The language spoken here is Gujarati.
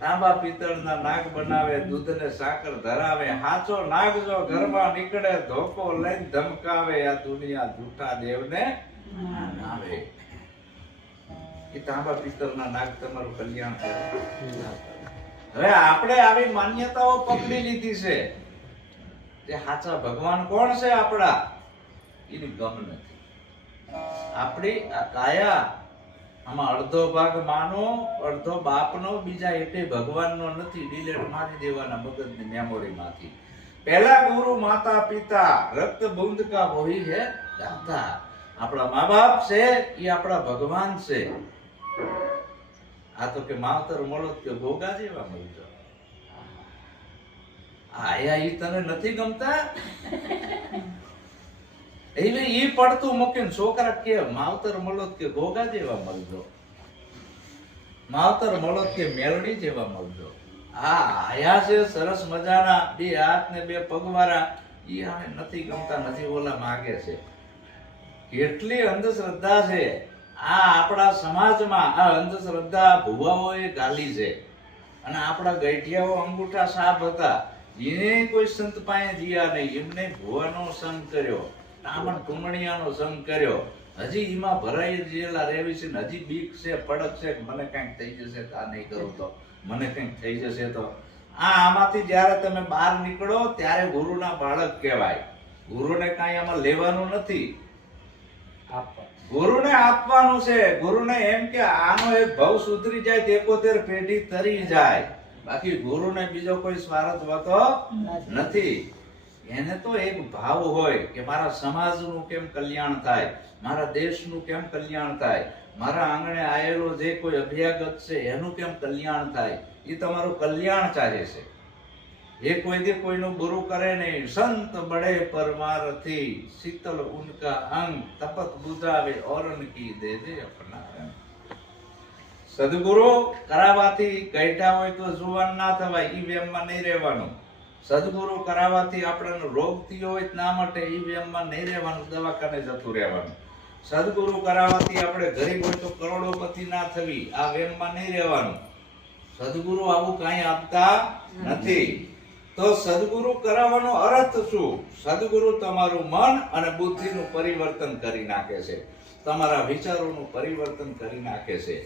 તાંબા પિત્તળના નાગ બનાવે, દૂધને સાકર ધરાવે, હાચો નાગ જો ઘરમાં નીકળે, ધોકો લઈને ધમકાવે, આ દુનિયા જૂઠા દેવને નાવે. એ તાંબા પિત્તળના નાગ તમારું કલ્યાણ કરે. હવે આપણે આવી માન્યતાઓ પકડી લીધી છે. તે સાચા ભગવાન કોણ છે આપણા, એની ગમ નથી. આપણી આ કાયા આમાં અડધો ભાગ માનો, અડધો બાપનો, બીજા એટલે ભગવાનનો નથી. ડિલેટ મારી દેવાના મગજની મેમોરીમાંથી. પહેલા ગુરુ માતા પિતા, રક્ત બુંદ કા વહી હે દાતા. આપણા મા બાપ છે એ આપણા ભગવાન છે. આ તો કે માવતર મળો કે ગોગા જેવા મળજો. આયા ઈ તને નથી ગમતા? એટલે ઈ પડતું મૂકીને છોકરા કે માવતર મળો કે ગોગા જેવા મળજો, માવતર મળો કે મેલડી જેવા મળજો. આ આયા છે સરસ મજાના બે હાથ ને બે પગવાળા, ઈ આને નથી ગમતા, નથી ઓલા માગે છે. કેટલી અંધશ્રદ્ધા છે આ આપણા સમાજમાં. આ અંધશ્રદ્ધા ભુવાઓએ ગાલી છે. અને આપણા ગઈઠિયાઓ અંગૂઠા સાપ હતા, એને કોઈ સંત પાસે જીયા નહીં, એમને ભુવાનો સંગ કર્યો, ટામણ ટુમણિયાનો સંગ કર્યો. હજી એમાં ભરાઈ જેલા રહેવી છે ને હજી બીક છે, પડક છે કે મને કંઈક થઈ જશે, આ નહીં કરું તો મને કંઈક થઈ જશે. તો આમાંથી જયારે તમે બહાર નીકળો ત્યારે ગુરુના બાળક કહેવાય. ગુરુને કાંઈ આમાં લેવાનું નથી, ગુરુને આપવાનું છે. ગુરુને એમ કે આનો એક ભવ સુધરી જાય, 71 પેઢી તરી જાય. બાકી ગુરુને બીજો કોઈ સ્વાર્થ હોતો નથી. એને તો એક ભાવ હોય કે મારા સમાજનું કેમ કલ્યાણ થાય, મારા દેશનું કેમ કલ્યાણ થાય, મારા આંગણે આવેલો જે કોઈ અભ્યાગત છે એનું કેમ કલ્યાણ થાય. એ તમારું કલ્યાણ ચાહે છે. એ કોઈ દી કોઈનું બુરું કરે નહીં. સંત બડે પરમારથી, શીતલ ઉનકા અંગ, તપત બુઝાવે ઓરન કી દે દે અપના રંગ. સદગુરુ કરાવવાથી ગઈઢા હોય તો જુવાન ના થવાય, ઈ વેમમાં નહીં રહેવાનું. સદગુરુ કરાવવાથી આપણને રોગ થયો હોય ના માટે ઈ વેમમાં નહીં રહેવાનું, દવાખાને જતું રહેવાનું. સદગુરુ કરાવવાથી આપણે ગરીબ હોય તો કરોડોપતિ ના થવી, આ વેમમાં નહીં રહેવાનું. સદગુરુ આવું કાંઈ આપતા નથી. તો સદગુરુ કરાવવાનો અર્થ શું? સદગુરુ તમારું મન અને બુદ્ધિનું પરિવર્તન કરી નાખે છે, તમારા વિચારોનું પરિવર્તન કરી નાખે છે.